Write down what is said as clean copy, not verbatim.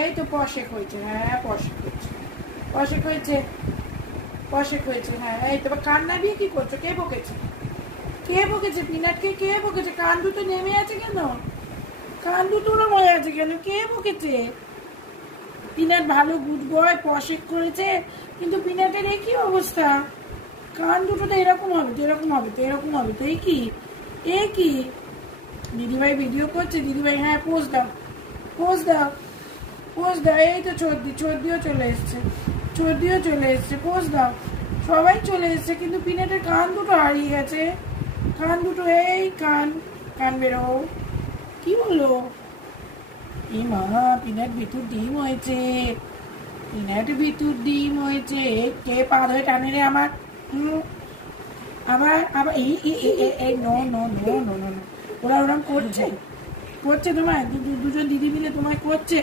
এই তো পশেক হয়েছে, হ্যাঁ পশেক হয়েছে, পশেক হয়েছে, পশেক হয়েছে। হ্যাঁ এই তো কান্না দিয়ে কি করছো? কে বকেছে? কে বকেছে? পিনাটকে কে বকেছে? কান দুটো নেমে আছে কেন? কান দুটো ওরম হয়ে আছে কেন? কে বকেছে? পিনাট ভালো গুড বয়, পশেক করেছে, কিন্তু পিনাটের একই অবস্থা। কান দুটো তো এরকম হবে, তো এরকম হবে, তো এরকম হবে, তো এই কি? এ কি? দিদিভাই ভিডিও করছে, দিদিভাই হ্যাঁ পোজ দাও, পোজ দাও, পোজ দাও। এই তো চর্দিও চলে এসছে, চর্দিও চলে এসছে, পোজ দাও। সবাই চলে এসছে, কিন্তু পিনাটের কান দুটো হারিয়ে গেছে। কান দুটো, এই কান, কান বেরো। কি হলো? এই মা, পিনাট ভিতর ডিম হয়েছে, পিনাট ভিতর ডিম হয়েছে। কে পা ধরে টানে রে আমার? আবার আবার এই no no no no no no, ওরা ওরম করছে, করছে তোমায়, দুজন দিদি মিলে তোমায় করছে।